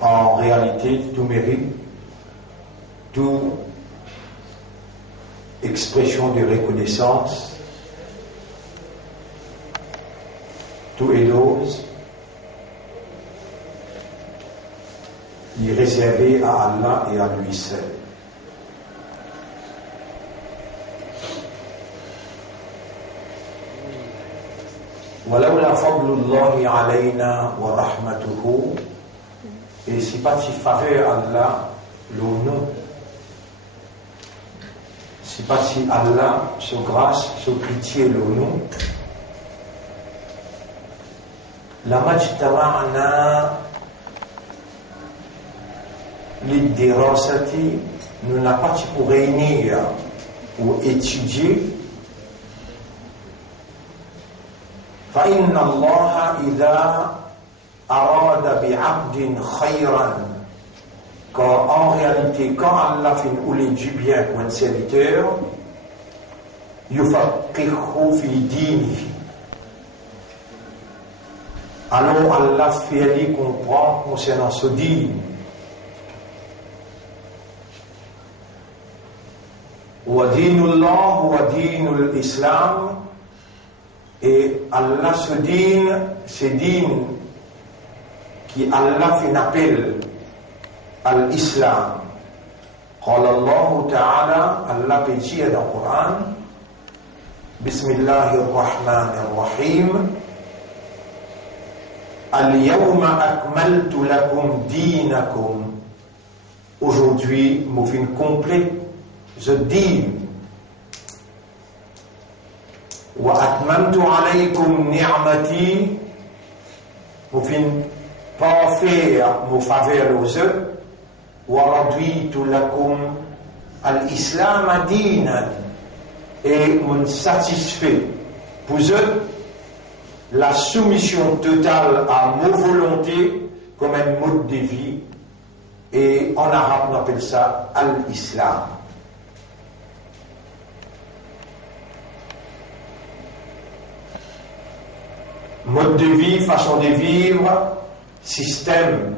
en réalité, tout mérite, toute expression de reconnaissance, tout éloge est réservé à Allah et à lui seul. ولولا فضل الله علينا ورحمته, et si pas si faveur Allah l'honneur, si pas si Allah sa grâce, sa pitié l'honneur, la majtama'na l'iddirasati, nous n'a pas pour réunir ou étudier. فإن الله إذا أراد بعبد خيرا, car en réalité quand Allah fait une du bien pour un serviteur, يفقهه في دينه, alors Allah fait lui comprendre concernant ce dîme. ودين الله ودين الإسلام, et Allah se dit, c'est din qui Allah fait un appel à l'islam. قال الله تعالى, Allah peut dire dans le Coran, بسم الله الرحمن الرحيم, اليوم أكملت لكم دينكم, aujourd'hui, mon fin complet, je dis, وأتممت عليكم نعمتي, mon fin parfait, mon faveur aux eux, ورضيت لكم الإسلام دينا, et mon satisfait pour eux la soumission totale à nos volontés comme un mode de vie, et en arabe on appelle ça al-Islam. Mode de vie, façon de vivre, système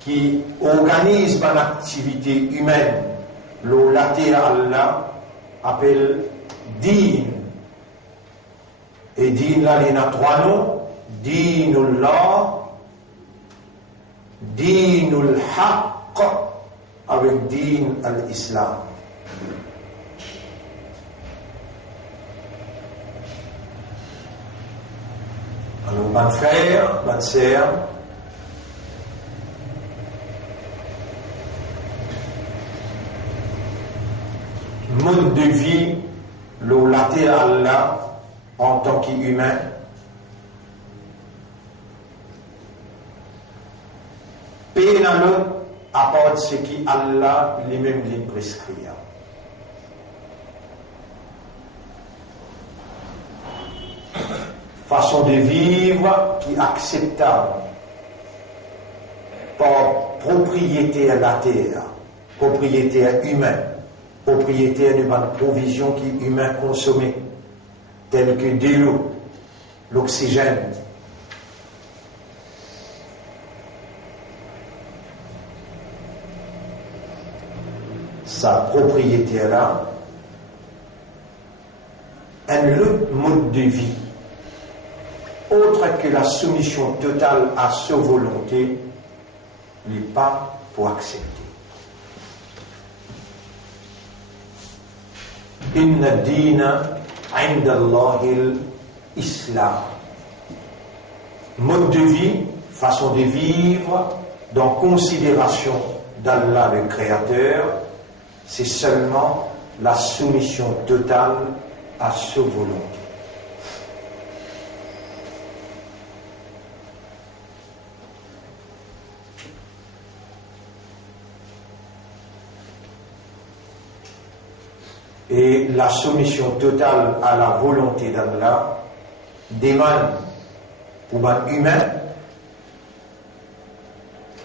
qui organise une activité humaine, le laté Allah appelle din. Et din là, il y a trois noms: dinullah, dinul haqq, avec din al-Islam. Alors, mon frère, ma sœur, mode de vie, le laté à Allah en tant qu'humain, pénal apporte ce qui Allah lui-même lui prescrit. Façon de vivre qui est acceptable par propriétaire de la terre, propriétaire humain, propriétaire de bonne provision qui est humain consommé, telle que de l'eau, l'oxygène. Sa propriété là, un autre mode de vie, autre que la soumission totale à sa volonté, n'est pas pour accepter. Inna dina inda Allahil Islam. Mode de vie, façon de vivre, dans considération d'Allah le Créateur, c'est seulement la soumission totale à sa volonté. Et la soumission totale à la volonté d'Allah demande pour un humain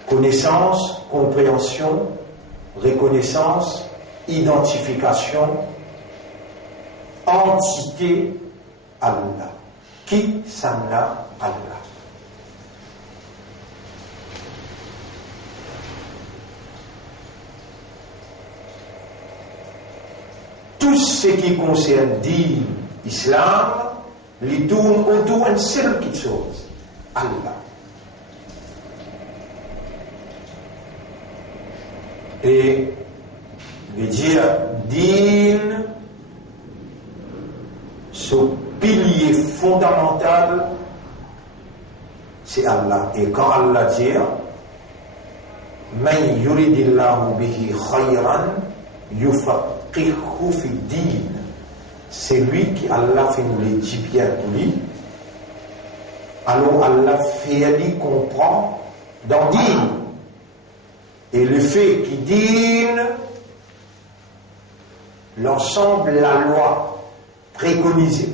connaissance, compréhension, reconnaissance, identification, entité Allah. Qui s'amla Allah? ce qui concerne dit l'islam, il tourne autour d'une seule petite chose, Allah. Et veut dire din, ce pilier fondamental, c'est Allah. Et quand Allah dit Man yuridillahu bihi khayran yufaqihu fi din, c'est lui qui Allah fait nous les dit bien pour lui. Alors Allah fait lui comprendre dans din. Et le fait qu'il dîne l'ensemble de la loi préconisée,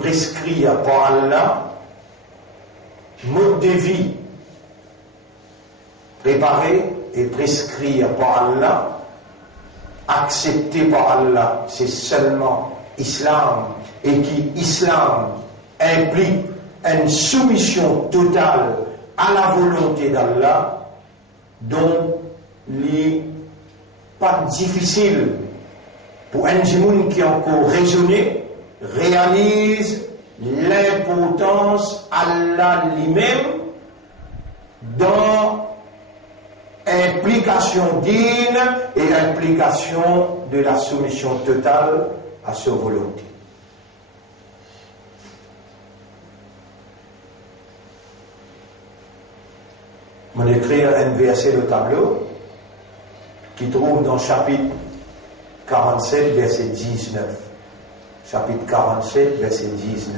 prescrit par Allah, mode de vie préparé et prescrit par Allah, accepté par Allah, c'est seulement islam, et qui islam implique une soumission totale à la volonté d'Allah, dont il n'est pas difficile pour un monde qui a encore raisonné, réalise l'importance Allah lui-même dans implication digne et implication de la soumission totale à sa volonté. On va écrire un verset de tableau qui trouve dans chapitre 47, verset 19. Chapitre 47, verset 19.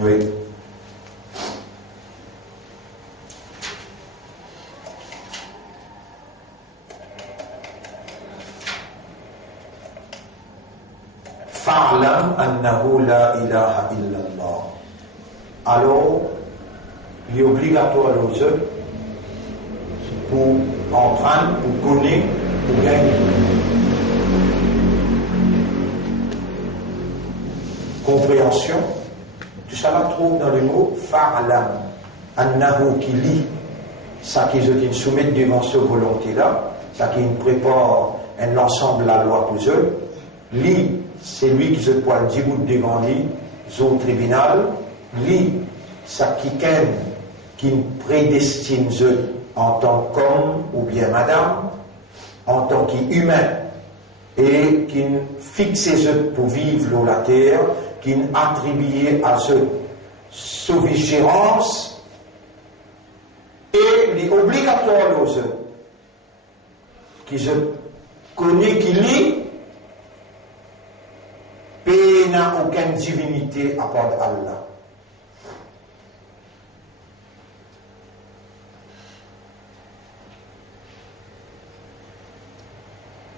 Oui. Fa'lam annahu la ilaha illallah. Alors, il est obligatoire aux eux pour apprendre, pour connaître, pour gagner. Compréhension, tout ça la trouve dans le mot fa'lam annahu qui lit ça qui se soumet devant cette volonté-là, ça qui prépare un ensemble de la loi pour eux, lit c'est lui qui se pointe 10 bouts devant lui, au tribunal, lui, ça qui prédestine en tant qu'homme ou bien madame, en tant qu'humain, et qui fixe pour vivre sur la terre, qui attribue à eux sa vigilance, et les obligatoires aux eux, qui se connaît, qui lit, et n'a aucune divinité à part Allah.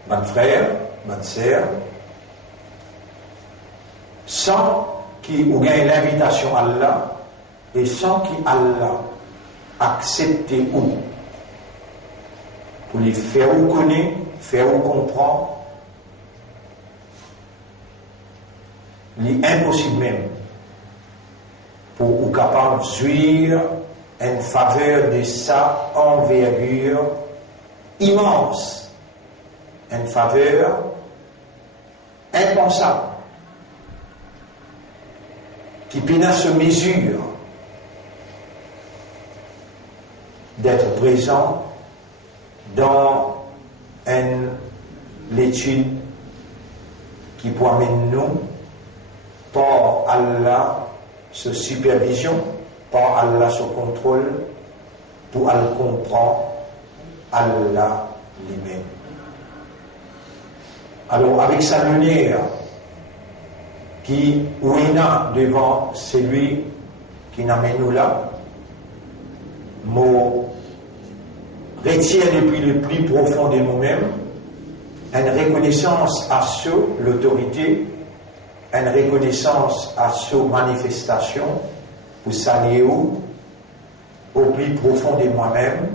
Mon frère, ma sœur, sans qu'il y ait l'invitation à Allah et sans qu'Allah accepte ou pour les faire connaître, faire comprendre, il est impossible même pour vous capable de jouir en faveur de sa envergure immense, en faveur impensable, qui peine se mesure d'être présent dans l'étude qui peut amener nous par Allah sa supervision, par Allah son contrôle, pour aller comprendre Allah lui-même. Alors, avec sa lumière qui ouina devant celui qui n'amène nous là, me retient depuis le plus profond de nous-mêmes une reconnaissance à l'autorité, une reconnaissance à sa manifestation pour s'allier au plus profond de moi-même,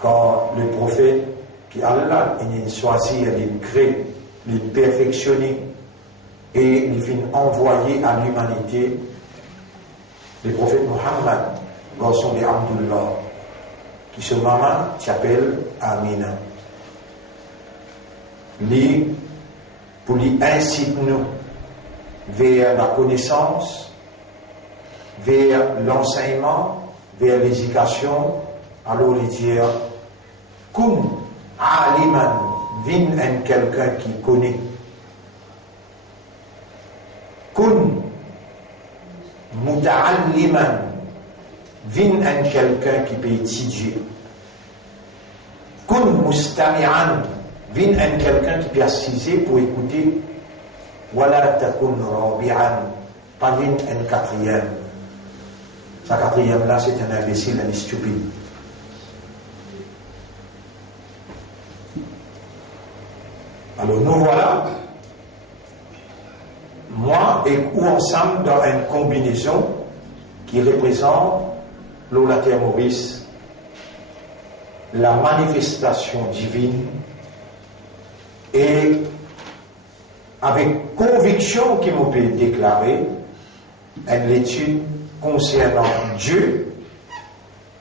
quand le prophète qui Allah il choisit de créer, de perfectionner et il vient envoyer à l'humanité le prophète Mohammed, garçon de Abdullah, qui se maman s'appelle Amina. Lui, pour lui inciter nous vers la connaissance, vers l'enseignement, vers l'éducation, alors il dit kun aliman, vin en quelqu'un qui connaît. Kun muta'alliman, vin en quelqu'un qui peut étudier. Kun mustami'an, vin en quelqu'un qui peut assiser pour écouter. Wala takun rabi'an, pas vin en quatrième. Sa quatrième là, c'est un imbécile, un stupide. Alors nous voilà, moi et vous ensemble dans une combinaison qui représente l'Olater Maurice, la manifestation divine, et avec conviction qu'il me peut déclarer une étude concernant Dieu,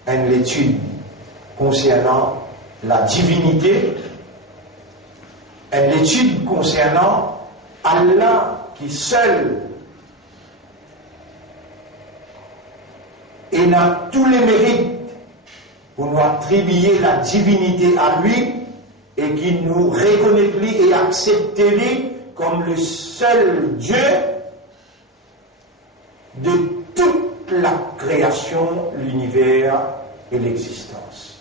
une étude concernant la divinité, une étude concernant Allah qui seul et a tous les mérites pour nous attribuer la divinité à lui et qui nous reconnaît lui et accepte lui comme le seul Dieu de toute la création, l'univers et l'existence.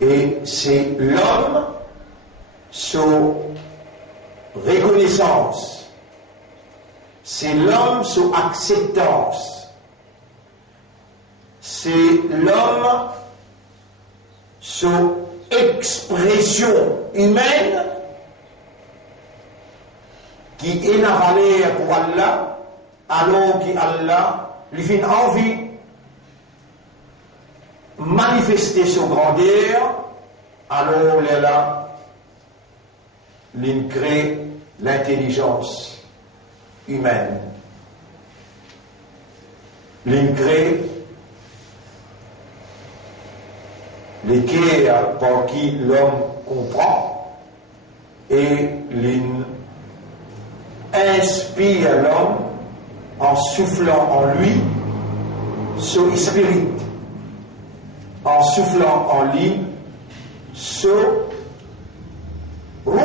Et c'est l'homme sous reconnaissance, c'est l'homme sous acceptance, c'est l'homme sous expression humaine qui est la valeur pour Allah, alors qu'Allah lui fait envie manifester son grandeur, alors là, il crée l'intelligence humaine. Il crée les cœurs par qui l'homme comprend et il inspire l'homme en soufflant en lui son esprit, en soufflant en lui son ruh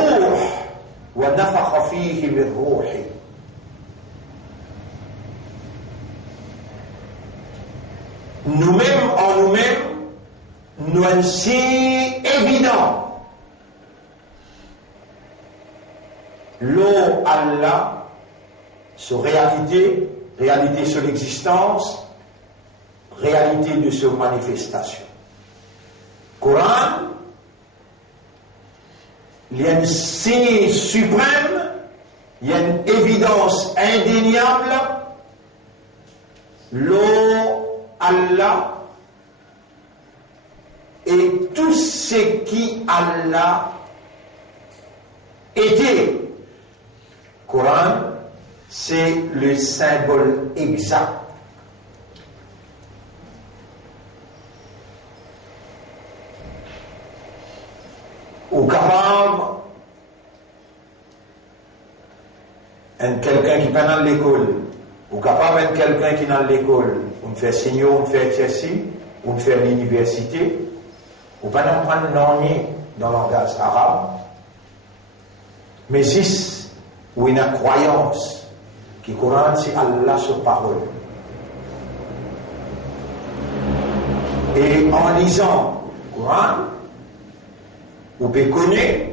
wa nafakha fihi min ruhi. Nous-mêmes en nous-mêmes, nous sommes si évidents. L'eau Allah, sur réalité sur l'existence, réalité de sa manifestation. Coran, il y a une signe suprême, il y a une évidence indéniable. L'eau Allah et tout ce qui Allah était. Coran, c'est le symbole exact. Ou capable, quelqu'un qui va dans l'école, ou capable quelqu'un qui est dans l'école, on fait senior, on fait ceci, on fait l'université, ou pas prendre l'année dans le langage arabe, mais si ou une croyance qui Coran c'est Allah sa parole. Et en lisant le Coran, vous pouvez connaître,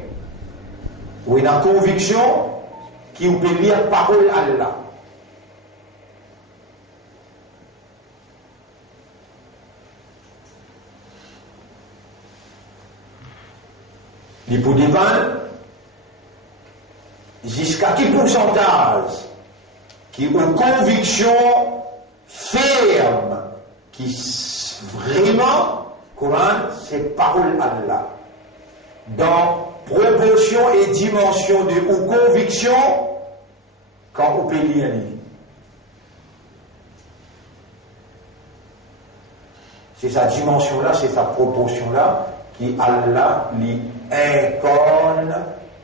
ou une conviction qui vous peut lire parole Allah. Il peut dépendre jusqu'à quel pourcentage qui ont conviction ferme qui vraiment Coran c'est parole Allah. dans proportion et dimension de ou conviction quand on peut lire. C'est sa dimension-là, c'est sa proportion-là qui Allah lui incarne,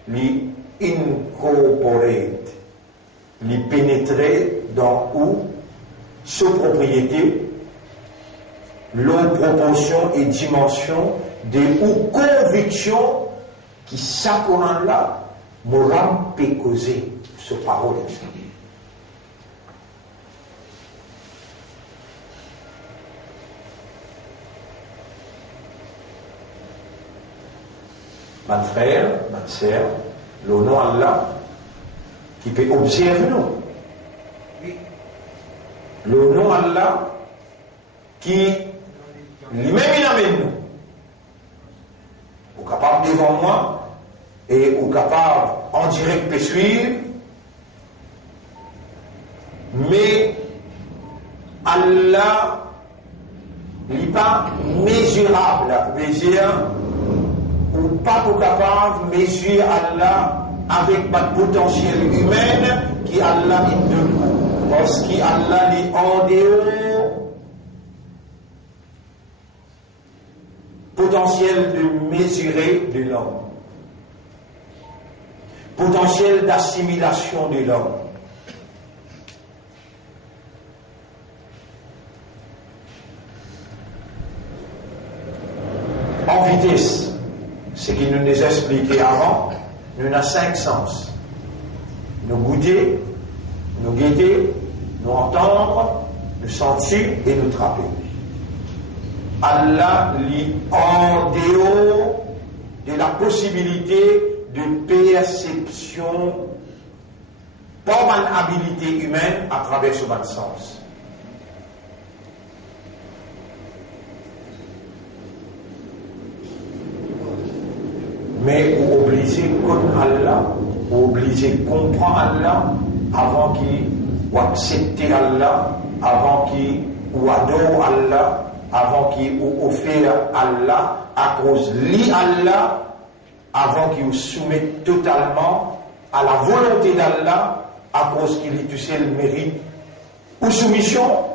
lui incorporate, lui pénétrer dans où sa propriété, l'autre proportion et dimension de ou conviction qui s'accordent là, m'aura pécausé ce parole. Mon frère, ma sœur, le nom Allah qui peut observer nous. Le nom Allah qui lui-même il amène nous. Ou capable devant moi et ou capable en direct de suivre. Mais Allah n'est pas mesurable, ou pas capable de mesurer Allah avec notre potentiel humain qui Allah est de nous. Parce qu'Allah est en dehors potentiel de mesurer de l'homme. Potentiel d'assimilation de l'homme. En vitesse. Ce qu'il nous a expliqué avant, nous avons 5 sens. Nous goûter, nous guetter, nous entendre, nous sentir et nous trapper. Allah lit en dehors de la possibilité de perception par une habilité humaine à travers ce bon sens. Mais vous obligez connaître Allah, vous obligez comprendre Allah avant qu'il ou accepter Allah, avant qu'il ou adore Allah, avant qu'il ou offre Allah, à cause de Allah, avant qu'il vous soumette totalement à la volonté d'Allah, à cause qu'il ait touché le mérite ou soumission,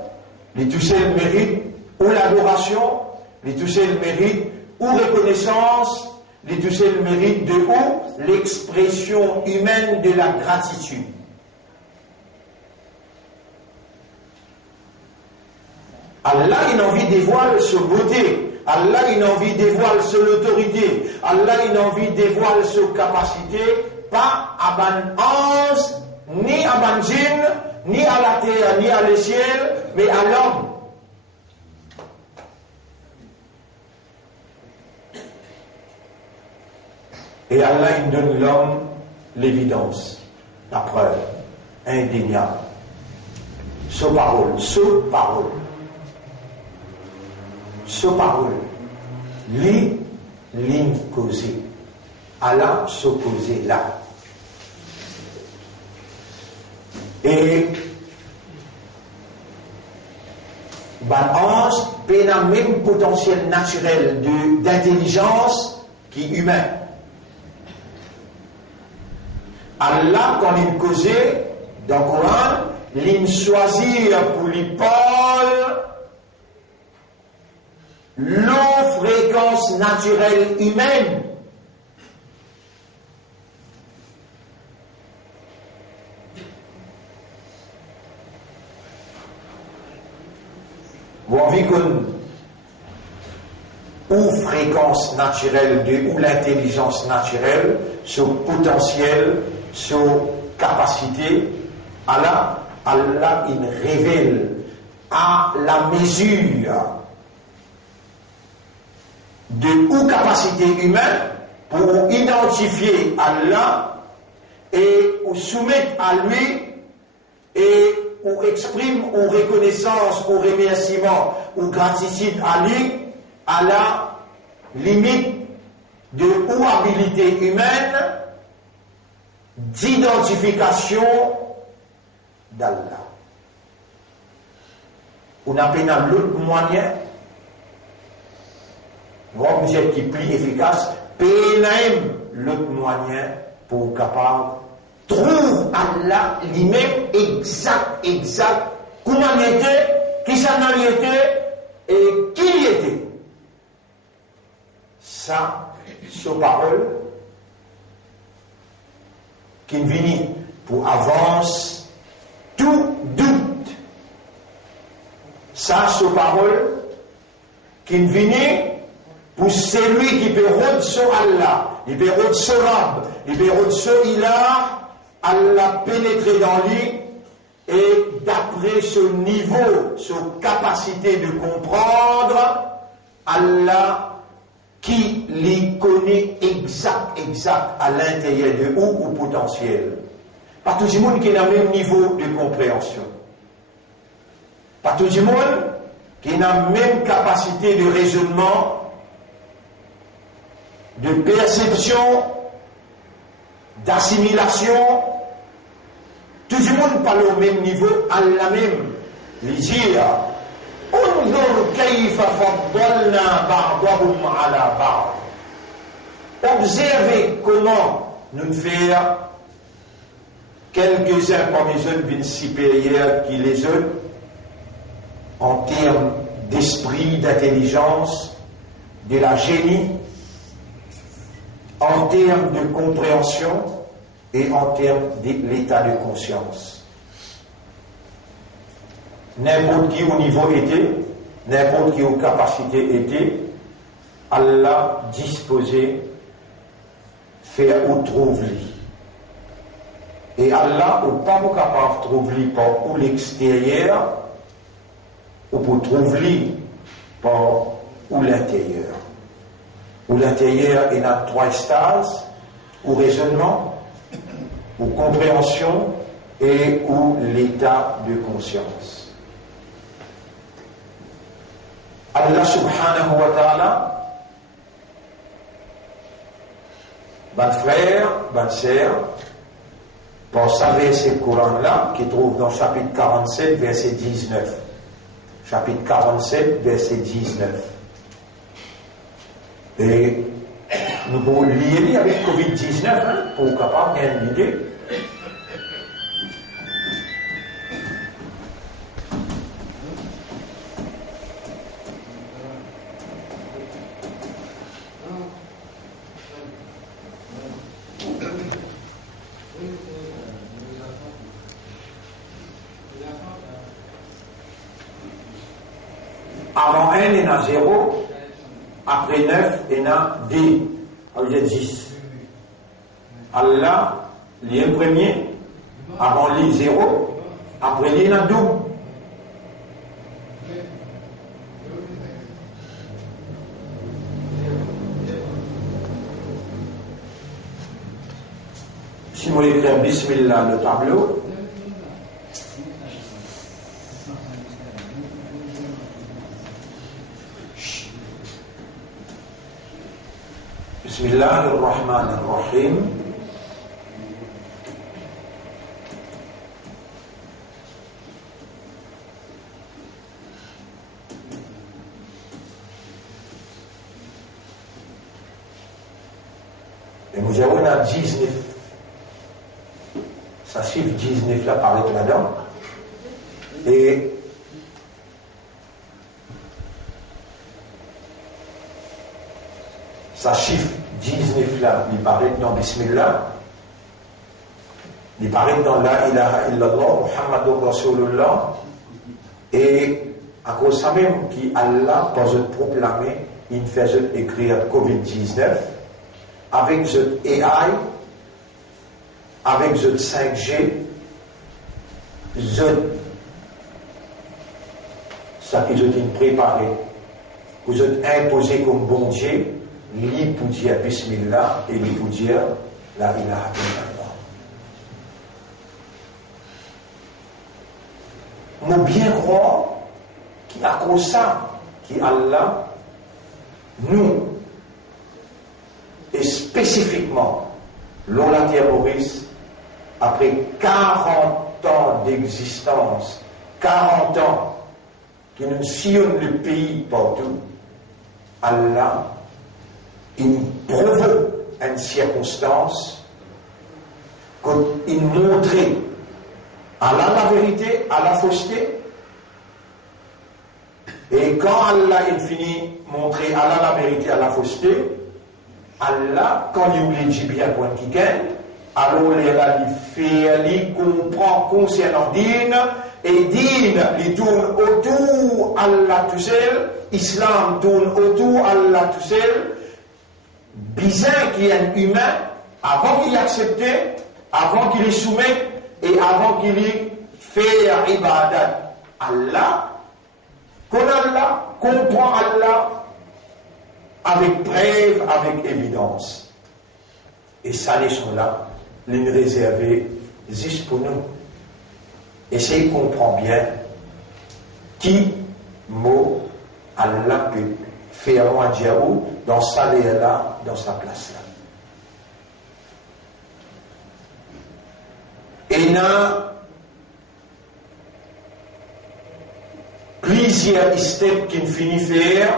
il touché le mérite ou l'adoration, il touché le mérite ou reconnaissance, il touché le mérite de ou l'expression humaine de la gratitude. Allah, il a envie de dévoiler sa beauté. Allah, il a envie de dévoiler son autorité. Allah, il a envie de dévoiler sa capacité, pas à ban ange, ni à ban djinn, ni à la terre, ni à le ciel, mais à l'homme. Et Allah, il donne l'homme l'évidence, la preuve, indéniable. Sa parole, ligne causée. Allah se causée là. Et ange peut avoir le même potentiel naturel d'intelligence qui est humain. Allah, quand il causait dans le Coran, il choisit pour lui parler la fréquence naturelle humaine. Vous avez qu'une ou fréquence naturelle de ou l'intelligence naturelle, ce potentiel, ce capacité, Allah il révèle à la mesure de ou capacité humaine pour identifier Allah et ou soumettre à lui et ou exprime ou reconnaissance ou remerciement ou gratitude à lui à la limite de ou habilité humaine d'identification d'Allah. On a l'autre moyen, vous êtes qui est plus efficace, pénaim l'autre moyen pour capable trouve Allah lui-même exact comment il était, qui ça il était et qui il était. Ça, ce parole qui vient pour avance tout doute. Ça, ce parole qui vient pour celui qui peut rendre sur Allah, il peut rendre sur Rab, il peut rendre sur Ilah, Allah pénétrer dans lui et d'après ce niveau, sa capacité de comprendre, Allah qui les connaît exact à l'intérieur de où au potentiel. Pas tout le monde qui a le même niveau de compréhension. Pas tout le monde qui a la même capacité de raisonnement, de perception, d'assimilation. Tout le monde parle au même niveau, à la même. Les dire, observez comment nous faisons quelques-uns parmi les autres bien supérieurs qui les autres en termes d'esprit, d'intelligence, de la génie, en termes de compréhension et en termes de l'état de conscience. N'importe qui au niveau était, n'importe qui aux capacités était, Allah disposé faire ou trouver. Et Allah n'est pas capable de trouver par ou l'extérieur ou pour trouver par ou l'intérieur. Ou l'intérieur est dans 3 stades, ou raisonnement, ou compréhension et ou l'état de conscience. Allah subhanahu wa ta'ala, ban frère, ban sœur, pour savoir ce Coran-là, qui trouve dans chapitre 47, verset 19. Chapitre 47, verset 19. Et nous pouvons lire avec Covid-19 pour capable d'avoir une idée. Avant 1, il y en a 0. Après 9, il y en a 10. Alors, il y a 10. Allah, il y a un premier. Avant lui, 0. Après lui, il y en a 12. Si vous voulez faire Bismillah, le tableau. Bismillahirrahmanirrahim. Et nous avons un 19. Ça chiffre 19 là paraît là-dedans. Et ça chiffre 19 là, il paraît dans Bismillah, il paraît dans La ilaha illallah, Muhammadur Rasulullah, et à cause de ça même qui Allah, pour se proclamer, il fait écrire Covid-19, avec ce AI, avec ce 5G, ça qu'ils ont préparé, vous êtes imposé comme bon Dieu, lui pour dire Bismillah et lui pour dire La ilaha illallah. Nous bien croire qu'à cause de ça, qu'Allah nous, et spécifiquement, l'on terroriste, après 40 ans d'existence, 40 ans, qui nous sillonnent le pays partout, Allah, il provoque circonstance, qu'il montrait à la vérité, à la fausseté. Et quand Allah il finit montrer à la vérité, à la fausseté, Allah, quand il dit bien point qui gagne, alors il comprend concernant Dîn, et Dîn, il tourne autour Allah tout seul, Islam tourne autour Allah tout seul, bizarre qu'il y ait un humain, avant qu'il accepte, avant qu'il y soumette, et avant qu'il y fait ibadat, Allah, qu'on Allah, comprend Allah, avec preuve, avec évidence. Et ça, les sont là, les réservés, juste pour nous. Et c'est comprend bien qui, mot, Allah peut faire un diaou dans sa là, dans sa place là. Et là, plusieurs steps qu'il finit faire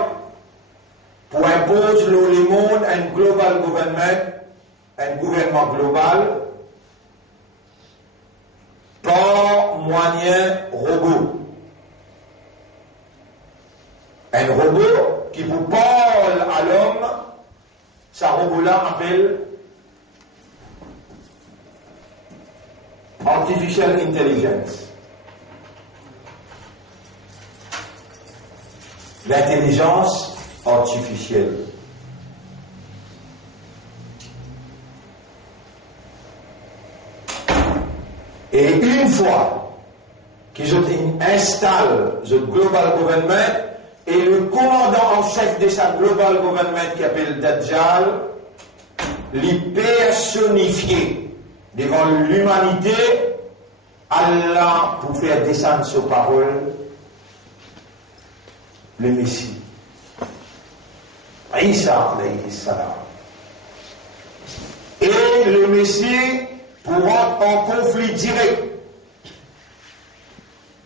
pour imposer le monde un global government, un gouvernement global, par moyen robot. Un robot qui vous parle à l'homme, ce robot-là appelle Artificial Intelligence. L'intelligence artificielle. Et une fois qu'ils installent le Global Government et le commandant en chef de sa Global Government qui s'appelle Dajjal, les personnifier devant l'humanité, Allah pour faire descendre sa parole, le Messie. Isa alayhi salam. Et le Messie pour entrer en conflit direct.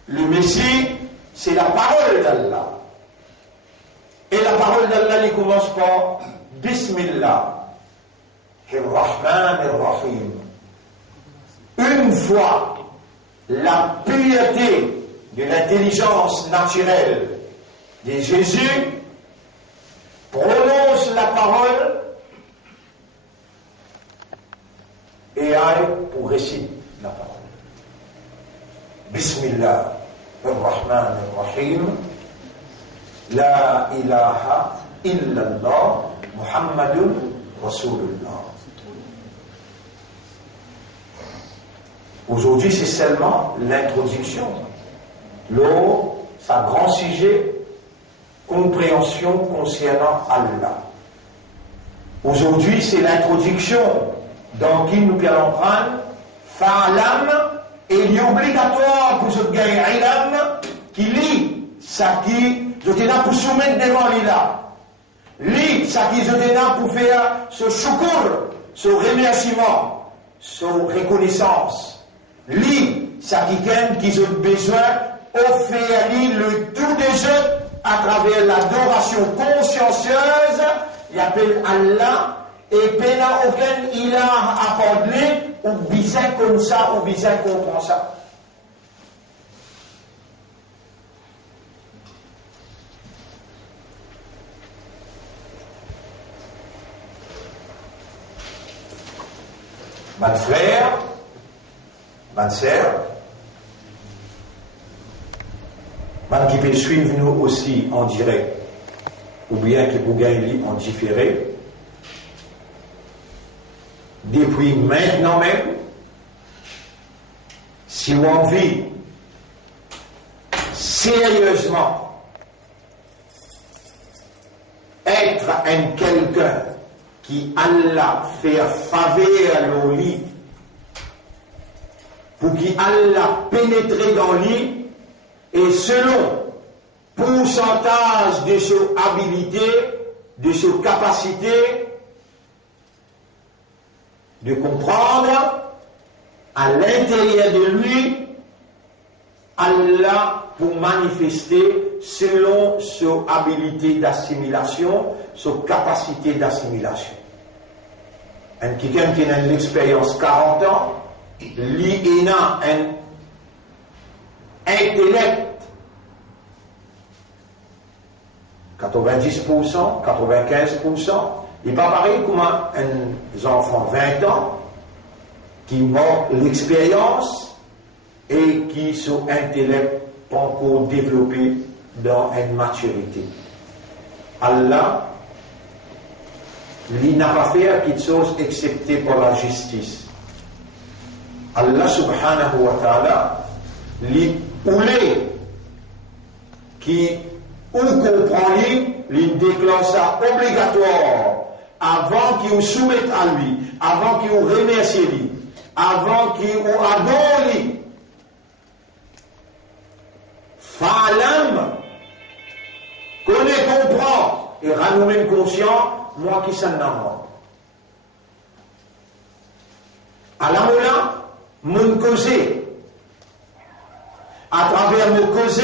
Le Messie, c'est la parole d'Allah. Et la parole d'Allah, il commence par Bismillah, Ar-Rahman Ar-Rahim. Une fois la pureté de l'intelligence naturelle de Jésus prononce la parole et aille pour réciter la parole. Bismillah ar-Rahman ar-Rahim. La ilaha illallah Muhammadun Rasulullah. Aujourd'hui, c'est seulement l'introduction. Sa grand sujet, compréhension concernant Allah. Aujourd'hui, c'est l'introduction dans qui nous allons prendre Fa'alam, et il est obligatoire pour ce gars Ilam qui lit ça qui je t'ai là pour soumettre devant l'Ila. Lit ça qui je t'ai là pour faire ce choukour, ce remerciement, ce reconnaissance. Lit ça qui ont besoin offrir le tout des jeux à travers l'adoration consciencieuse, il appelle Allah, et pena aucun il a apporté, ou bizarre comme ça, ou bizarre comprend ça. Mon frère, ma sœur, man qui peut suivre nous aussi en direct, ou bien qui peut gagner en différé, depuis maintenant même, si on vit sérieusement être un quelqu'un qui Allah fait faveur au lit, pour qui Allah pénétrer dans lui, et selon pourcentage de ses habilités, de ses capacités, de comprendre à l'intérieur de lui, Allah pour manifester selon ses habilités d'assimilation, ses capacités d'assimilation. quelqu'un qui a une expérience 40 ans, lui a un intellect 90%, 95%, il n'est pas pareil comme un enfant 20 ans qui a l'expérience et qui son intellect pas encore développé dans une maturité. Allah, il n'a pas fait quelque chose excepté pour la justice. Allah subhanahu wa ta'ala, il voulait qui ou comprend il déclare ça obligatoire avant qu'il vous soumette à lui, avant qu'il vous remercie lui, avant qu'il vous adore lui. Fa'alam, connaît, comprend, et renouvelle conscient, moi qui s'en amende. À la moula, mon causé, à travers mon causé,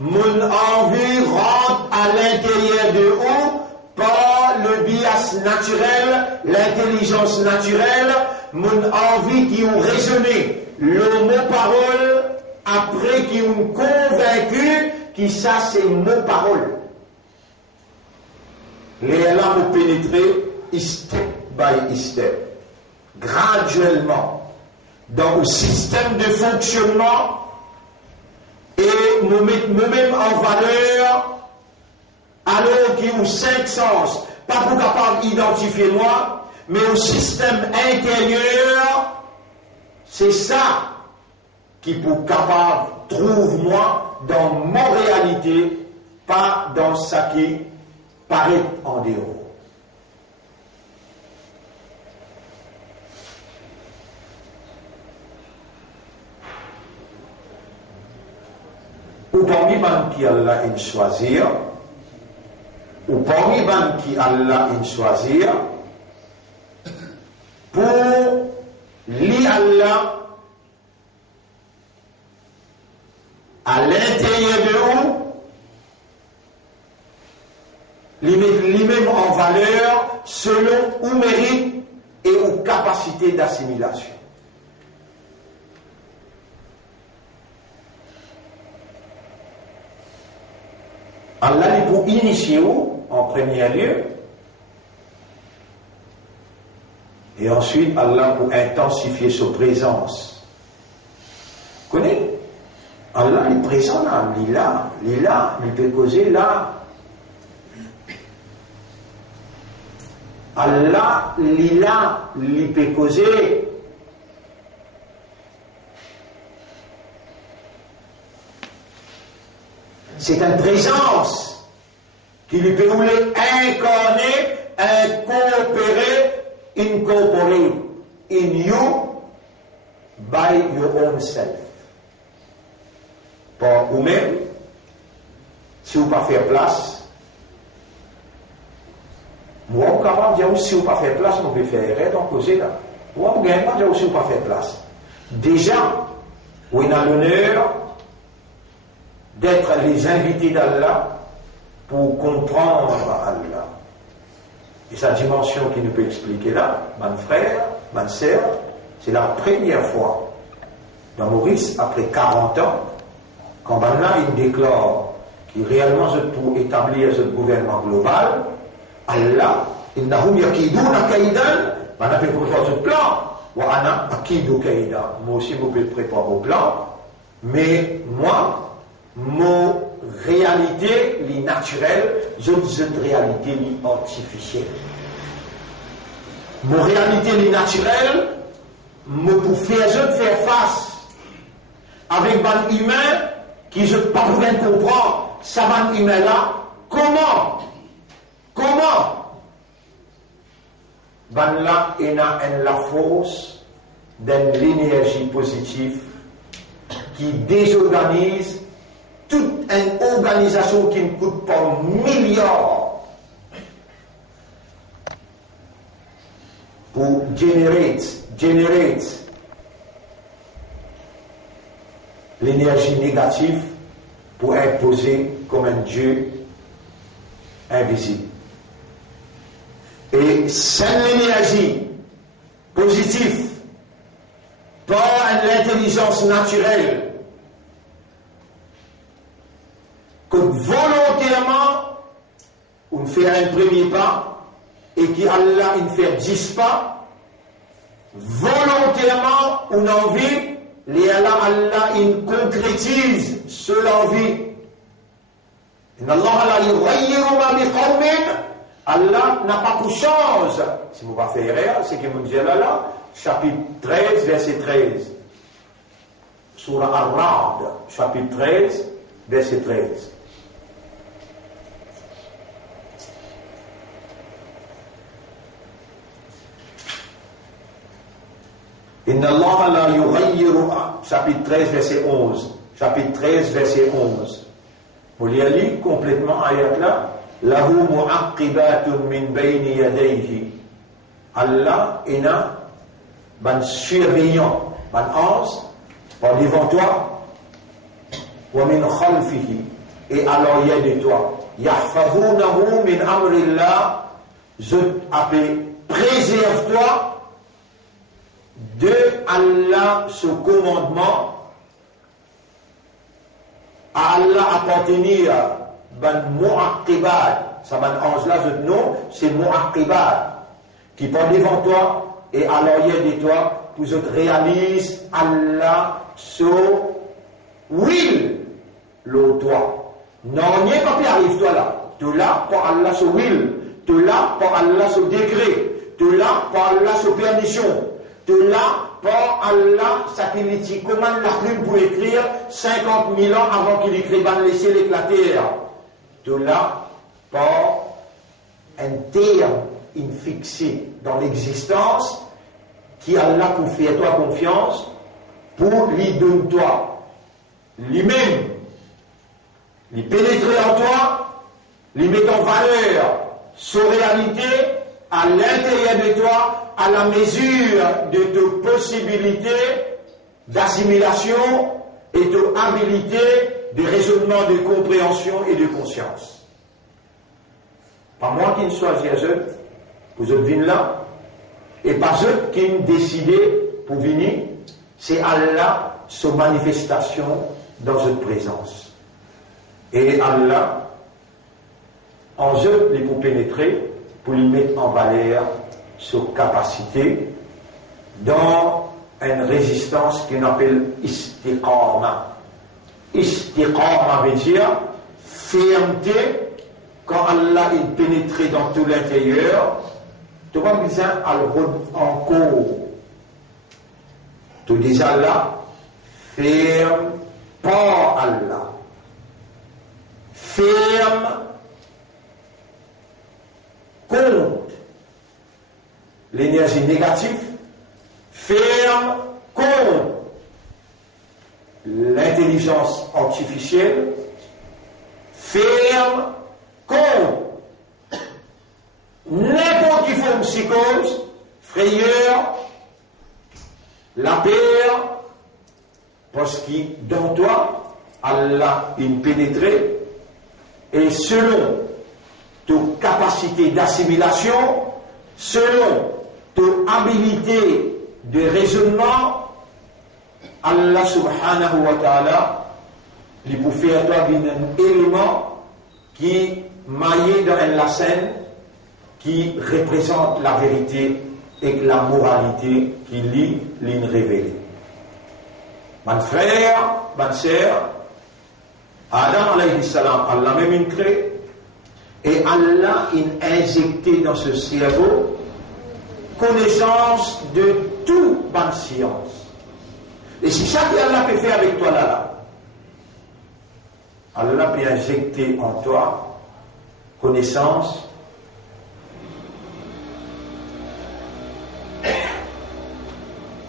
mon envie rentre à l'intérieur de vous par le bias naturel, l'intelligence naturelle, mon envie qui ont raisonné, le mot-parole, après qui ont convaincu que ça c'est mot-parole. Les Allah ont pénétré step by step, graduellement, dans le système de fonctionnement et nous mettons en valeur alors qu'il y a 5 sens, pas pour capable d'identifier moi, mais au système intérieur, c'est ça qui pour capable trouve moi dans mon réalité, pas dans ce qui paraît en dehors. Ou parmi les qui Allah a choisir, ou parmi les qui Allah a choisir, pour li Allah à l'intérieur de vous, les mêmes en valeur selon ou mérite et ou capacité d'assimilation. Allah est pour initier vous en premier lieu, et ensuite Allah pour intensifier sa présence. Vous connaissez? Allah est présent là, il est là, il peut causer là. Allah, il est là, il peut causer. C'est une présence qui lui peut nous incarner, incorporer, incorporer in you by your own self. Pour vous-même, si vous ne pas faire place, moi, je suis capable de dire si vous ne pas faire place, on peut faire erreur, donc causer là. Moi, je ne gagne pas de dire si vous ne pas faire place. Déjà, on a l'honneur d'être les invités d'Allah pour comprendre Allah. Et sa dimension qui nous peut expliquer là, mon frère, ma sœur, c'est la première fois dans Maurice, après 40 ans, quand Allah il déclare qu'il réellement pour établir ce gouvernement global, Allah, innahum yakiduna kaidan, on a fait préparer ce plan, wa ana akidu kaidan. Moi aussi, je peux préparer au plan, mais moi, mon réalité, les naturelle, je une réalité les artificielle. Mon réalité, les naturelle, me pour faire face avec un humain qui je pas bien comprendre, ça va humain là, comment ben là, il a la force d'une l'énergie positive qui désorganise toute une organisation qui ne coûte pas milliards pour générer l'énergie négative pour imposer comme un Dieu invisible. Et sans l'énergie positif, pas l'intelligence naturelle, que volontairement, on fait un premier pas, et qu'Allah il fait 10 pas, volontairement, on a envie, et Allah il concrétise cela envie. Allah n'a pas pour change. Si vous ne faites pas rien, c'est que vous dites là, chapitre 13, verset 13. Surah Ar-Ra'd, chapitre 13, verset 13. Inna Allah la yughayyiru, chapitre 13, verset 11. Chapitre 13, verset 11. Vous lire complètement ayat là. Lahu mu'aqqibatun min bayni yadayhi. Allah ina ban surveillant, ban ange, par devant toi, wa min khalfihi, et à l'arrière de toi. Yahfazunahu min amrillah, je appelle, préserve-toi de Allah ce commandement. À Allah appartenir ban mu'aqqibat, ça ban ange là, je nom, c'est mu'aqqibat, qui part devant toi et à l'arrière de toi, pour que tu réalises Allah ce will, le toi. Non, n'y a pas qui arrive toi là. Tu là pour Allah ce will, tu là pour Allah ce décret, tu là pour Allah ce permission, tu là pour Allah ça qu'il dit comment la plume pour écrire 50 000 ans avant qu'il écrive les ciels et la terre. De là, par un terme fixé dans l'existence, qui Allah pour faire toi confiance, pour lui donner toi, lui-même, lui pénétrer en toi, lui mettre en valeur, sa réalité, à l'intérieur de toi, à la mesure de tes possibilités d'assimilation et de habilité de raisonnement, de compréhension et de conscience. Pas moi qui ne choisis à eux, vous êtes venus là, et pas eux qui ont décidé pour venir, c'est Allah, sa manifestation dans votre présence. Et Allah, en eux, les pour pénétrer, pour lui mettre en valeur sa capacité dans une résistance qu'on appelle istiqama. Istiqama veut dire fermeté quand Allah est pénétré dans tout l'intérieur. Tu vas besoin à le rendre encore. Tu dis Allah, ferme pas Allah. Ferme contre l'énergie négative. Ferme contre l'intelligence artificielle, ferme contre n'importe quelle forme de psychose, frayeur, la peur, parce que dans toi, Allah est pénétré, et selon ta capacité d'assimilation, selon ta habilité de raisonnement, Allah subhanahu wa ta'ala, il peut faire toi un élément qui maillé dans la scène, qui représente la vérité et la moralité qui lit l'in révélée. Mon frère, ma sœur, Adam alayhi salam, Allah même créé, et Allah a injecté dans ce cerveau connaissance de toute bonne science. Et c'est ça qu'Allah peut faire avec toi là. Allah peut injecter en toi connaissance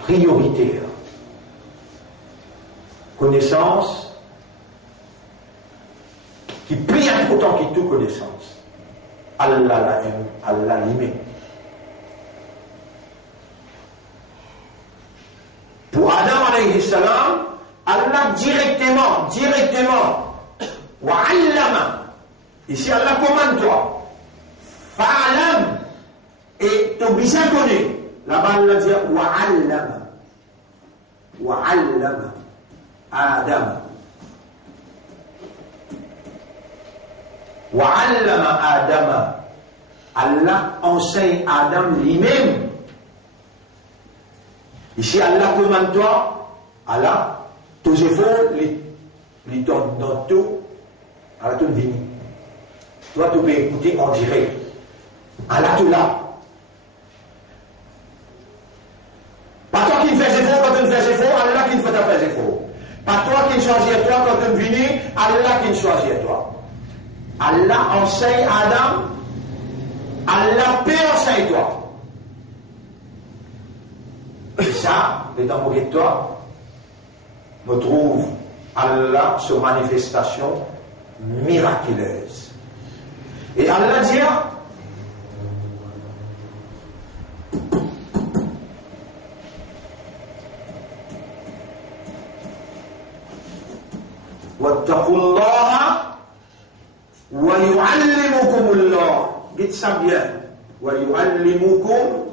prioritaire. Connaissance qui est plus important que toute connaissance. Allah la aime, Allah l'aime. Pour Adam alayhi salam, Allah directement, wa allama, ici Allah commande toi, fa'alam, et tu as besoin de connaître, Là-bas, il dit wa'allama. Wa'allama. Adam. Wa'allama Adam. Allah enseigne Adam lui-même. Ici, Allah commande toi, Allah, tous les efforts, les donne dans tout, Allah te vini. Toi, tu peux écouter en direct. Allah te l'a. Pas toi qui ne fais effort quand tu ne fais effort, Allah qui ne fait pas faire effort. Pas toi qui ne choisis toi quand tu ne viens, Allah qui ne choisit toi. Allah enseigne Adam, Allah peut enseigner toi. Et ça, étant moqué de toi, me trouve Allah sur manifestation miraculeuse. Et Allah dit, واتقوا الله ويعلمكم الله. Dites ça bien. ويعلمكم.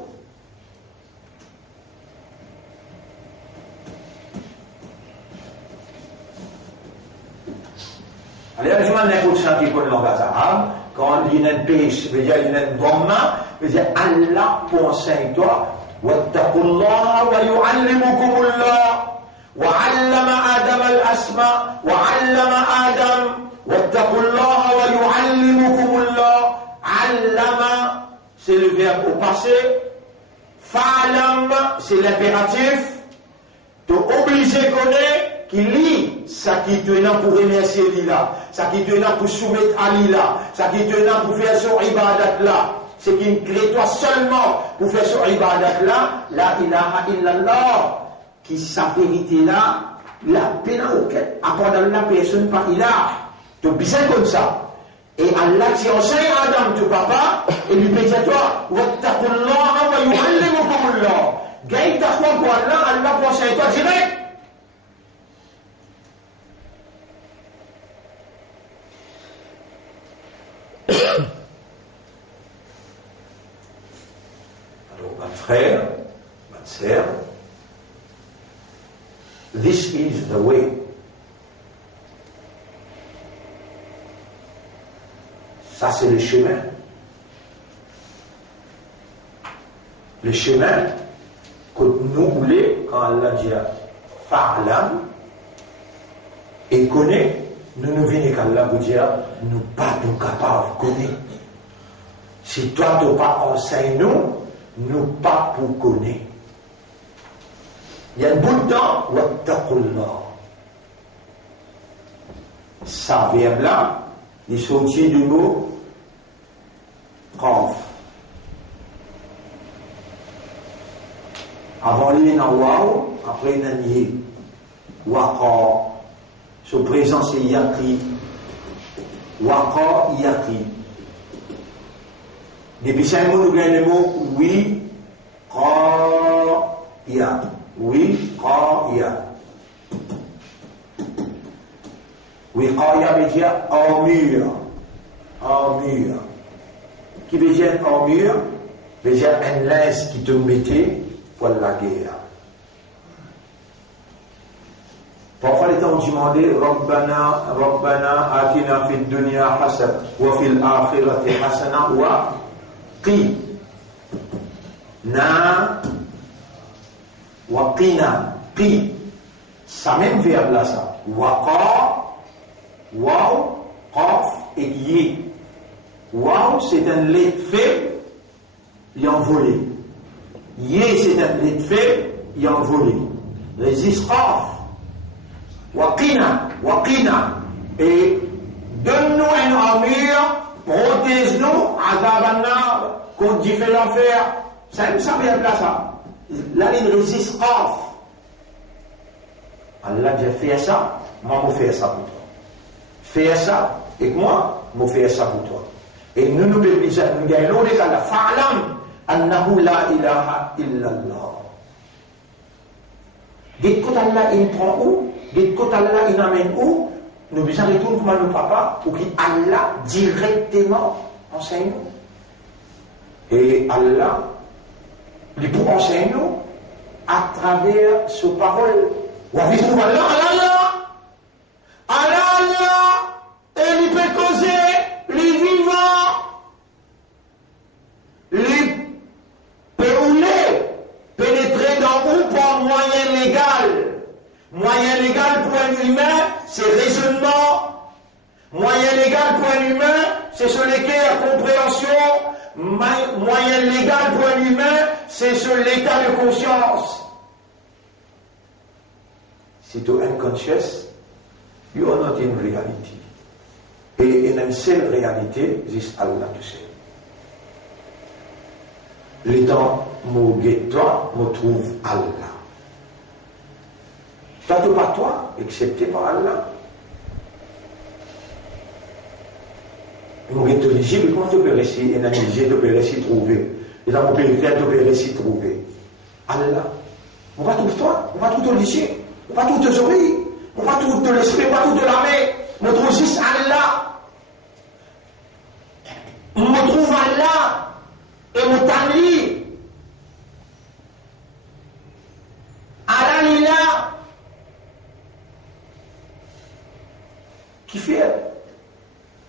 Allez, je m'en ai pour chanter pour le langage arabe. Quand il y a une pêche, il y a une dhamma, il y a Allah pour enseigner toi. واتقوا الله ويعلمكم الله. وعلم آدم الأسماء وعلم آدم واتقوا الله ويعلمكم الله. علم c'est le verbe au passé, fa'alam c'est l'impératif. Tu es obligé de connaître qui lit ça qui te est là pour remercier l'Ila, ça qui te est là pour soumettre à l'Ila, ça qui te est là pour faire son ibadat là, c'est qui crée toi seulement pour faire son ibadat là, la ilaha illallah. Qui sa vérité là, la peine auquel, après la personne par ilah, tu es bien comme ça. Et Allah qui enseigne Adam, ton papa, et lui dit à toi, wattaqullaha wa yu'allimukumullah. Gagne ta foi pour Allah, Allah pour enseigner toi direct. Alors, mon frère, ma sœur, this is the way. Ça, c'est le chemin. Le chemin que nous voulons, quand Allah dit fa'alam, et connaît, nous ne venons qu'Allah vous dire, nous pas nous capables de connaître. Si toi, tu n'as pas enseigné nous pas pour connaître. Il y a un bout de temps, wattaqullah. Ça verbe là, il sortit du mot qaf. Avant il y a un waw, après il y a un yé. Waqa. Ce présent c'est yaqi. Waqa yaqi. Depuis 5 mots, nous gagnons le mot oui, qa, ya. Wiqaya. Wiqaya veut dire armure. Armure. Qui veut dire armure? Veut dire un linge qui te mettait pour la guerre. Parfois les gens ont demandé Rabbana atina fid dunya hasana wa fil akhirati hasana wa qina waqina, qi, ça même verbe là ça, waqa, waw, qaf et yi. Waw c'est un lettre faible, il est envolé. Yi c'est un lettre faible, il est envolé. Résiste qaf, waqina, et donne-nous une armure, protège-nous, azabanna, contre du fait l'enfer. Ça même ça verbe là ça. Là, il résiste qaf. Allah dit fais ça, moi je fais ça pour toi. Fais ça, et moi, je fais ça pour toi. Et nous nous permettons, nous gagnons les cas, fa'alam, annahu la ilaha illallah. Dites que Allah il prend où? Dites que Allah il amène où? Nous besoin de retourner comme le papa, pour qu'Allah directement enseigne. Et Allah, Il pour enseigner nous à travers ce parole. On trouve Allah, et il peut causer les vivants, les péoulés, pénétrer dans ou par moyen légal. Moyen légal pour un humain, c'est raisonnement. Moyen légal pour un humain, c'est sur l'équerre, compréhension. Moyen légal pour un humain, c'est sur l'état de conscience. Si tu es unconscious, you are not in reality. Et une seule réalité, c'est Allah tout seul. L'étant toi, me trouve Allah. Toi, tout pas toi, excepté par Allah. Nous sommes éligibles, comment tu peux réussir analyser, tu peux réussir trouver. Et dans mon pays, tu peux réussir trouver. Allah. On va trouver toi, on va tout te laisser, on va tout te oreilles, on va tout te l'esprit, on va tout te l'armée. On trouve juste Allah. On trouve Allah et on t'enlie. Allah est là. Qui fait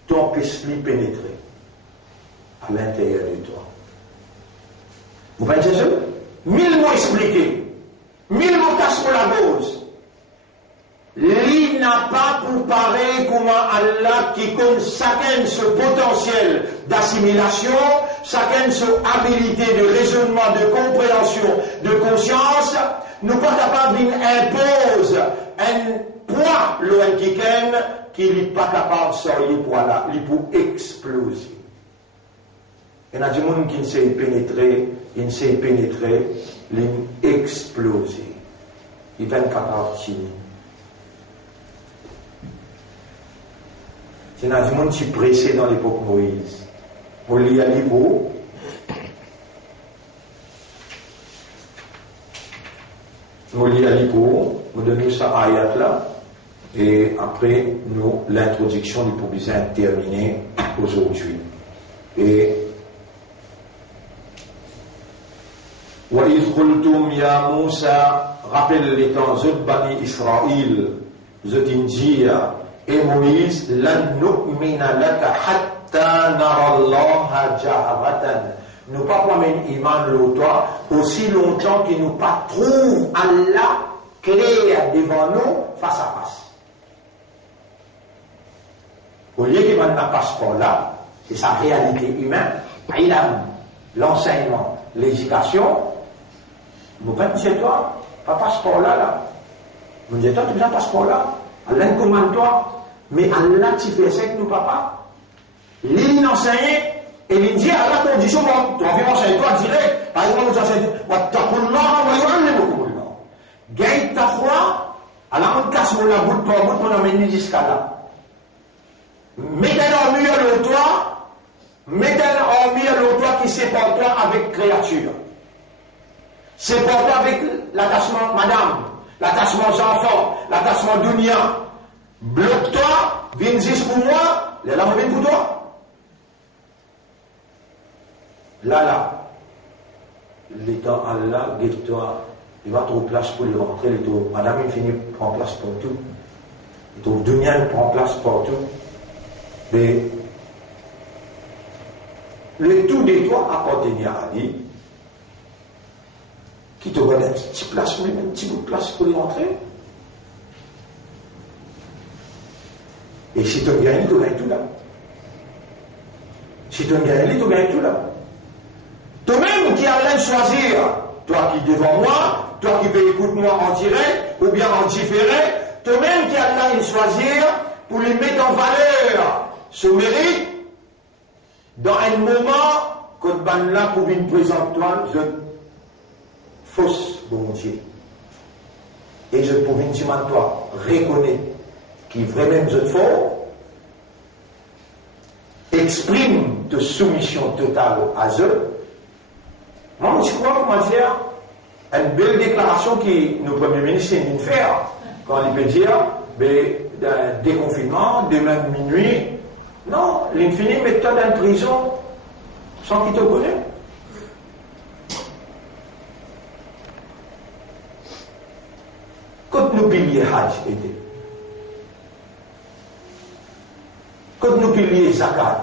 ton péché pénétrer à l'intérieur de toi. Vous voyez ça? 1000 mots expliqués, 1000 mots cassent pour la cause. Lui n'a pas pour pareil comment Allah qui compte chacun ce potentiel d'assimilation, chacun ce habilité de raisonnement, de compréhension, de conscience, nous pas capables d'imposer un poids loin qui n'est pas capable de sortir pour là, il pour exploser. Il y a des gens qui ne savent pénétrer, ils ne savent pénétrer, ils exploser. Ils sont capables de tirer. Il y a des gens qui sont pressés dans l'époque Moïse. Pour lire les livres, nous lisons les livres, nous donnons ça ayat là. Et après, nous, l'introduction du publicité est terminée aujourd'hui. Et وَإِذْ قُلْتُمْ يَا مُوسَى, rappelle les temps de Bani Israël, de Tinjia et Moïse, لَنْ نُؤْمِنَ لَكَ حَتَّى نَرَى اللَّهَ جَهْرَةً. Nous pas prendre iman l'autre aussi longtemps qu'il nous pas trouve Allah clair devant nous face à face. Au lieu qu'il mette un passeport là, c'est sa réalité humaine, l'enseignement, l'éducation. Vous ne chez toi, pas passeport là. Vous dites toi, tu as un passeport là. Allah commande toi, mais Allah tu fais ça avec nous, papa. L'île enseigne, et il dit à la condition, tu vas venir enseigner toi direct. Par exemple, nous enseignons, gagne ta foi, alors on casse mon la bout, on amène jusqu'à là. Mettez en mieux le toit, mettez en mieux le toit qui sépare toi avec créature. Sépare toi avec l'attachement madame, l'attachement enfant, l'attachement dunia. Bloque-toi, viens juste pour moi, les lames viennent pour toi. Là, l'état Allah, guette-toi, il va trouver place pour les rentrer, madame, il finit prend place pour tout. Il trouve dunia, il prend place pour tout. Mais le tout de toi appartenait à lui, qui te donne un petit place pour lui, un petit bout de place pour lui rentrer. Et si tu gagnes, tu gagnes tout là. Si tu gagnes, tu gagnes tout là. Toi-même qui as rien choisir, toi qui es devant moi, toi qui peux écouter moi en direct ou bien en différé, toi-même qui as rien choisir pour lui mettre en valeur ce mérite, dans un moment, quand ben là pour une présenter toi, je fausse bon Dieu. Et je pour une toi, reconnais qui vraiment je te fort, exprime de soumission totale à eux. Moi, je crois, comment dire, une belle déclaration qui nous Premier ministre vient de faire, quand il peut dire, déconfinement, demain minuit. Non, l'infini met toi dans une prison sans qu'il te connaisse. nous piliers Hajj était. Quand nous piliers Zakat.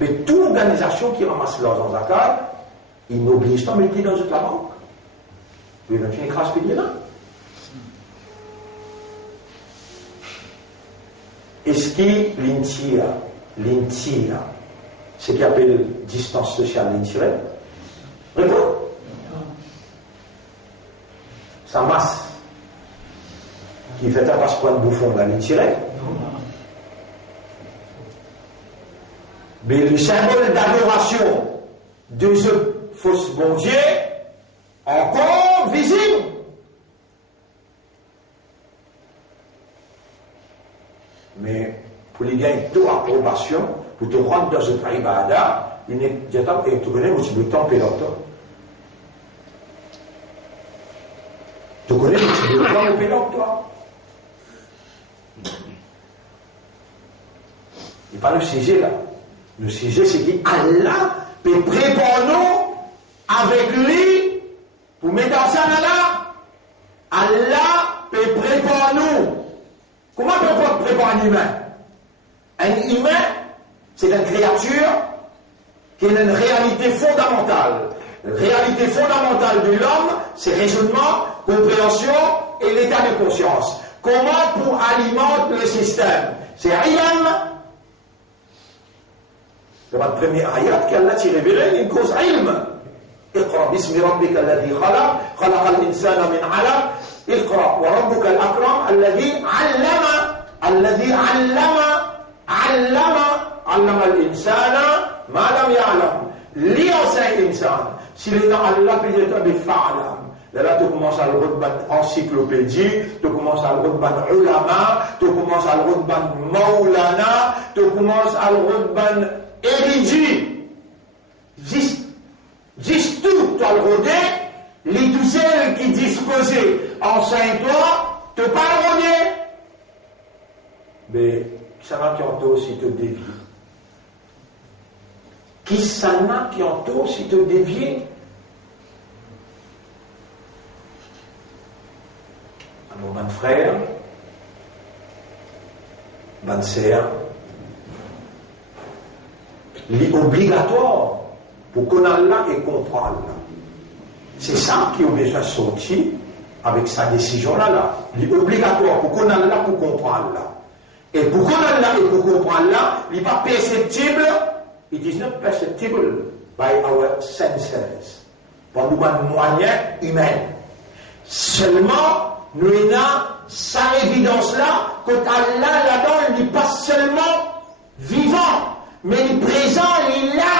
Mais toute organisation qui ramasse l'argent Zakat, il n'oblige pas à mettre dans la banque. Mais il y a une crasse pilier là. Est-ce que l'intira, ce qu'on appelle distance sociale l'intira, répond. Sa masse, qui fait un passeport de bouffon dans l'intira. Mais le symbole d'adoration de ce faux bon Dieu, encore visible. Mais pour les gagner toute approbation, pour te rendre dans ce ibada, une étape et tu connais aussi le temps et l'autre. Tu connais aussi le temps et l'autre. Il pas le sujet là. Le sujet c'est qu'Allah peut préparer nous avec lui pour mettre en scène là. Allah peut préparer nous. Comment on peut préparer un humain? Un humain, c'est une créature qui a une réalité fondamentale. La réalité fondamentale de l'homme, c'est raisonnement, compréhension et l'état de conscience. Comment pour alimenter le système? C'est ilm. C'est la première ayat qu'Allah t'a révélé, une cause ilm. اقرأ باسم ربك الذي خلق الإنسان من علق اقرأ وربك الأكرم الذي علم الإنسان ما لم يعلم ليعصي الإنسان s'il est dans Allah peut-être بفعلم là tu commences à le regarder encyclopédie tu commences à le regarder ulama tu commences à le regarder maulana tu commences à le regarder érudit juste tout tu as le regarder les tous celles qui disposaient enseigne-toi te parler mais ça n'a qui entoure si te dévie. Qui ça n'a qui entoure si te dévie? Alors, mon frère, bonne sœur, l'obligatoire pour qu'on a là et comprendre. C'est ça qui a besoin sortir avec sa décision là. L'obligatoire pour qu'on a là pour comprendre là. Et pour qu'on a là et pour comprendre là, il n'est pas perceptible. It is not perceptible by our senses. Par nos moyens humains. Seulement, nous avons sa évidence là, quand Allah là-dedans, il n'est pas seulement vivant, mais il est présent, il est là.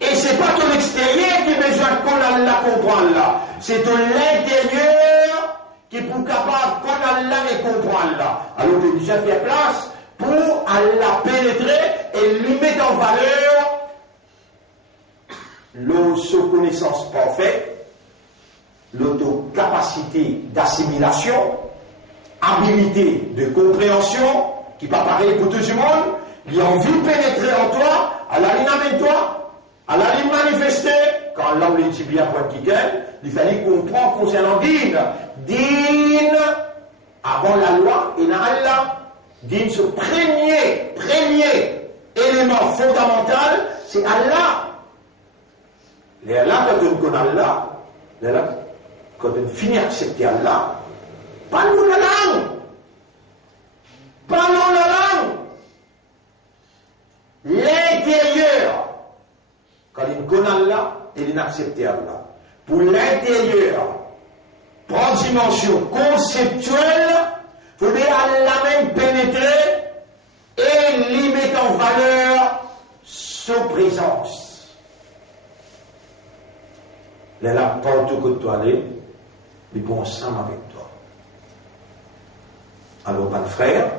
Et c'est pas ton extérieur qui a besoin qu'on Allah comprendre là. C'est ton l'intérieur qui est pour capable qu'on Allah et comprendre là. Alors que déjà fait place pour Allah pénétrer et lui mettre en valeur l'auto-connaissance parfaite, l'auto-capacité d'assimilation, habilité de compréhension, qui pas pareil pour tout le monde, il a envie de pénétrer en toi, à la ligne avec toi, à la ligne manifester, quand l'homme le dit bien pour qu'il gagne, il fallait comprendre concernant Dîn, avant la loi, et dans Allah. Dîn, ce premier élément fondamental, c'est Allah. Et Allah, quand on connaît Allah, quand on finit à accepter Allah, parlons la langue. Parlons la langue. L'intérieur, quand on connaît Allah, il accepte Allah. Pour l'intérieur, prendre dimension conceptuelle, il faudrait Allah même pénétrer et lui mettre en valeur sa présence. Là, partout que tu allais, il est ensemble avec toi. Alors, mon frère,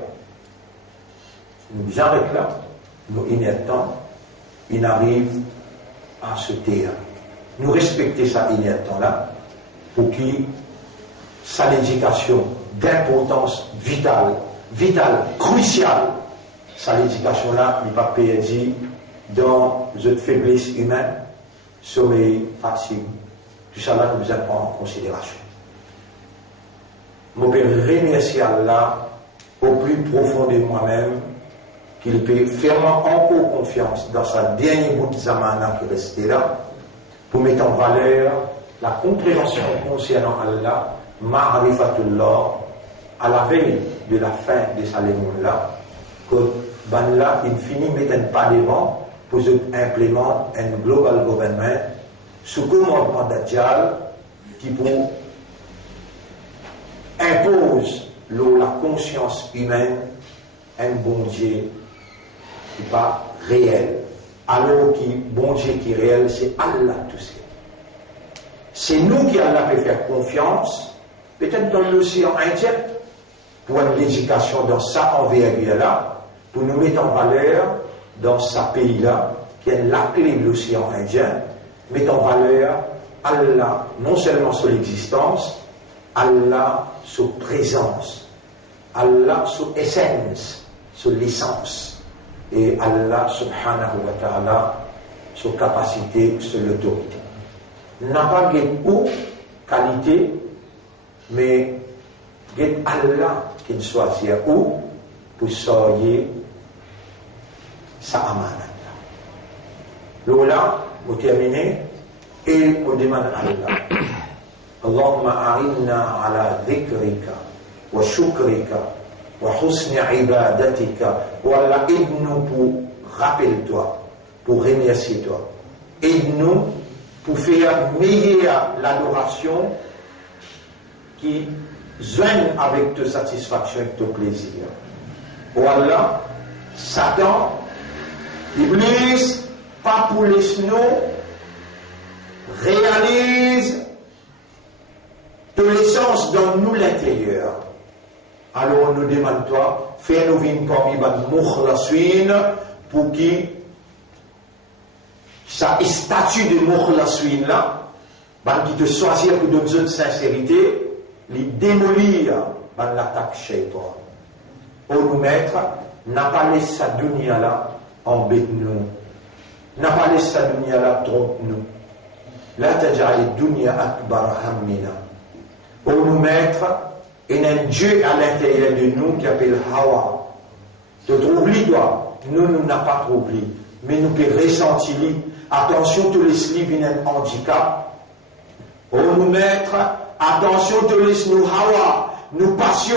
nous arrêtons là, nous inertons, il arrive à se taire. Nous respecter ça inertant là, pour qu'il sa l'éducation d'importance vitale, cruciale, sa l'éducation là n'est pas perdue dans une faiblesse humaine, sommeil, fatigue, Tout ça là, nous devons prendre en considération. Je peux remercier Allah au plus profond de moi-même qu'il peut faire encore confiance dans sa dernière bout de zamana qui restait là pour mettre en valeur la compréhension concernant Allah, ma'rifatullah, à la veille de la fin de sa là, que Banla, il finit mettant pas devant pour implémenter un global government sous commandement d'Adjal qui pour impose la conscience humaine un bon Dieu qui n'est pas réel. Alors que bon Dieu qui est réel, c'est Allah tout seul. C'est nous qui Allah peut faire confiance, peut-être dans l'océan Indien, pour une éducation dans sa envergure-là, pour nous mettre en valeur dans sa pays-là, qui est la clé de l'océan Indien, mettre en valeur Allah, non seulement sur l'existence, Allah sur présence, Allah sur essence, sur l'essence, et Allah subhanahu wa ta'ala sur capacité, sur l'autorité. N'a pas de qualité, mais c'est Allah qui choisit où pour sortir sa amana. Lola, vous terminez, et vous demandez à Allah. Allahumma a'inna ala dhikrika wa shukrika wa husni ibadatika wa Allah aide-nous pour rappelle-toi, pour remercier toi. Aide-nous pour faire meilleure l'adoration qui joigne avec ta satisfaction et ton plaisir. Voilà, Satan, Iblis, pas pour les snows, réalise de l'essence dans nous l'intérieur. Alors on nous demande toi, fais-nous vivre parmi les mukhlaswin pour qui sa statut de mukhlaswin là, qui te choisir pour donner une sincérité, les démolir dans l'attaque chez toi. Pour nous mettre, n'a pas laissé sa dunya là, embête nous. N'a pas laissé sa dunya là, trompe nous. La taj'al dunya akbar hammina. Pour nous mettre, il y a un Dieu à l'intérieur de nous qui appelle Hawa. Te trouves-lui toi? Nous n'a pas trouvé, mais nous pouvons ressentir. Attention, tous les livres viennent un handicap. Pour nous mettre, attention, tous les nous Hawa, nous passions,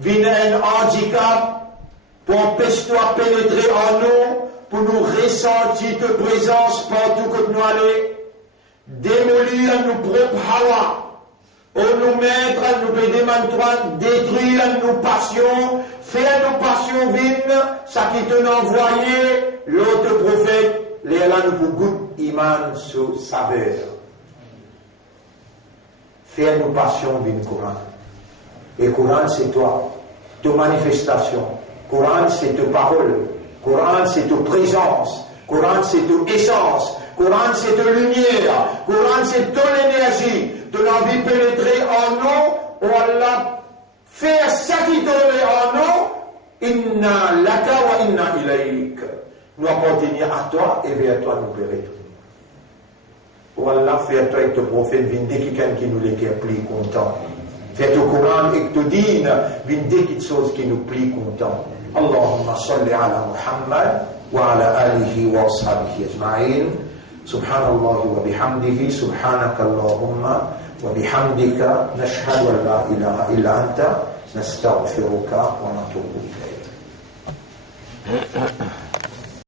viennent un handicap pour empêcher toi de pénétrer en nous, pour nous ressentir ta présence partout que nous allons. Démolir nos propres Hawa. Pour nous mettre, nous pouvons demander, détruire nos passions, faire nos passions vives, ça qui te envoyé, l'autre prophète, les là nous pouvons goûter iman sur saveur. Faire nos passions vives, Coran. Et Coran, c'est toi, ta manifestation. Coran, c'est ta parole. Coran, c'est ta présence. Coran, c'est ta essence. Coran, c'est ta lumière. Coran, c'est ton énergie. De l'envie de pénétrer en nous, ou Allah faire ça qui tombe en nous, inna laka wa inna ilayk. Nous appartenir à toi et vers toi nous périr. Ou Allah faire toi et ton prophète, vindé qui nous les plus content. Faire ton Coran et ton dîne, vindé quelque chose qui nous plus content. Allahumma salli ala Muhammad wa ala alihi wa ashabihi ajma'in. Subhanallah wa bihamdihi, subhanaka Allahumma wa bihamdika, nashhadu an la ilaha illa anta, nastaghfiruka wa natubu ilayk.